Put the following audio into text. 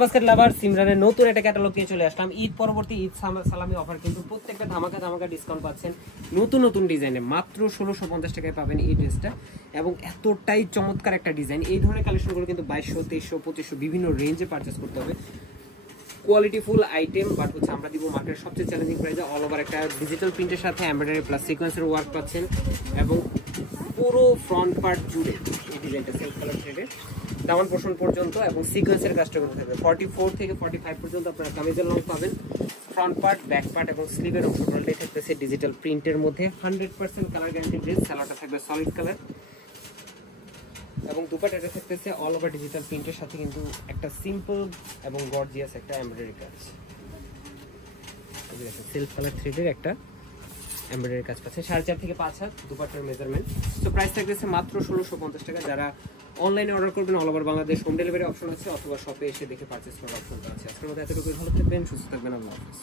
Basket লাভার সিমরানের নতুন একটা catalogue নিয়ে চলে আসলাম। ঈদ পরবর্তী ঈদ সালামি অফার, কিন্তু প্রত্যেকটা ধামাকা ধামাকা ডিসকাউন্ট পাচ্ছেন। নতুন নতুন ডিজাইনে মাত্র 1650 টাকায় পাবেন এই ড্রেসটা, এবং এতটাই চমৎকার একটা ডিজাইন। এই ধরনের কালেকশনগুলো কিন্তু 2200, 2300, 2500 বিভিন্ন রেঞ্জে পারচেস করতে হবে। কোয়ালিটি ফুল আইটেম, বাট হচ্ছে আমরা দিব মার্কেটের সবচেয়ে চ্যালেঞ্জিং প্রাইসে। অল ওভার একটা ডিজিটাল প্রিন্টের সাথে এমব্রয়ডারি প্লাস সিকোয়েন্সের ওয়ার্ক পাচ্ছেন, এবং পুরো ফ্রন্ট পার্ট জুড়ে এই ডিজাইনটা সেলফ কালার থ্রেডের দামান পোর্শন পর্যন্ত, এবং সিকোয়েন্সের কাজটা করতে থাকবে। 44 থেকে 45 পর্যন্ত আপনারা কামিজের লং পাবেন। ফ্রন্ট পার্ট, ব্যাক পার্ট এবং স্লিভের অংশ টোটালটাই থাকতেছে ডিজিটাল প্রিন্টের মধ্যে। 100% কালার গ্যারান্টি ড্রেস। সালোয়ারটা থাকবে সলিড কালার, এবং দুপাট্টাটা থাকতেছে অল ওভার ডিজিটাল প্রিন্টের সাথে কিন্তু একটা সিম্পল এবং গর্জিয়াস একটা এমব্রয়ডারি কাজ। সেলফ কালার থ্রেডের একটা এমব্রয়ডারি কাজ পাচ্ছে। 4.5 থেকে 5 হাত দুপাট্টার মেজারমেন্ট। তো প্রাইস থাকতেছে মাত্র 1650 টাকা। যারা অনলাইনে অর্ডার করবেন all over Bangladesh home delivery option আছে, অথবা শপে এসে দেখে পারচেস করার অপশন আছে। আজকের মধ্যে এতটুকুই। ভালো থাকবেন, সুস্থ থাকবেন, আল্লাহ হাফেজ।